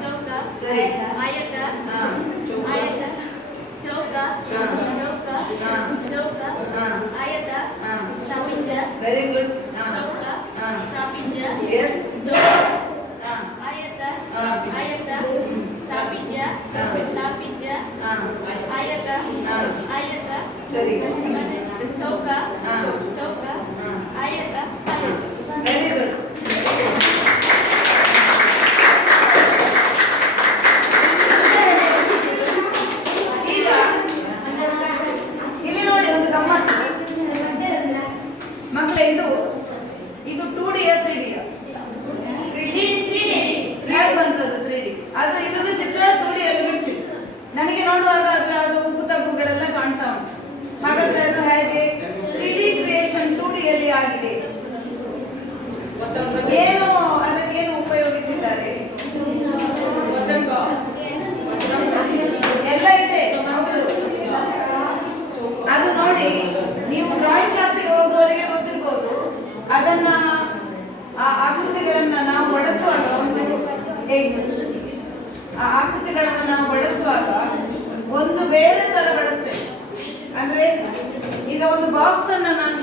ಚೌಕ ಸರಿ. ಆಯತ ಹಾ. ಆಯತ ಚೌಕ ಚೌಕ ಚೌಕ ಆಯತ ಹಾ. ತ್ರಿಭುಜ ವೆರಿ ಗುಡ್. ಚೌಕ ತ್ರಿಭುಜ ಎಸ್. ಆಯತ ಹಾ. ಆಯತ ತ್ರಿಭುಜ ಹಾ. ತ್ರಿಭುಜ ಆಯತ ಆಯತ ಸರಿ. ಚೌಕ ಹಾ. ಚೌಕ ಆಯತ ಆಯತ. Very good. ಈಗ ಇಲ್ಲಿ ನೋಡಿ ಒಂದು ಗಮ್ಮತ್ತು ಮಕ್ಕಳೇ, ಇದು 2D 3D ಹೇಗೆ ಬಂತದ್ದು 3D? ಅದು ಇದ್ದು ಚಿತ್ರ 2D ಅಲ್ಲಿ ಬಿಡಿಸಿ ನನಗೆ ನೋಡುವಾಗ ಅದು ಉಪ್ಪು ತಪ್ಪುಗಳೆಲ್ಲ ಕಾಣ್ತಾ ಉಂಟು. ಹಾಗಾದ್ರೆ ಅದು ಹೇಗೆ 3D ಕ್ರಿಯೇಷನ್ 2D ಅಲ್ಲಿ ಆಗಿದೆ? ಏನು ಅದಕ್ಕೇನು ಉಪಯೋಗಿಸಿದ್ದಾರೆ? ಎಲ್ಲ ಇದೆ. ಹೌದು, ಅದು ನೋಡಿ, ನೀವು ಡ್ರಾಯಿಂಗ್ ಕ್ಲಾಸಿಗೆ ಹೋಗೋರಿಗೆ ಗೊತ್ತಿರ್ಬೋದು. ಅದನ್ನ ಆ ಆಕೃತಿಗಳನ್ನ ನಾವು ಬಳಸುವಾಗ ಒಂದು ಬೇರೆ ತರ ಬಳಸ್ತೇವೆ. ಅಂದ್ರೆ ಈಗ ಒಂದು ಬಾಕ್ಸ್ ಅನ್ನ ನಾನು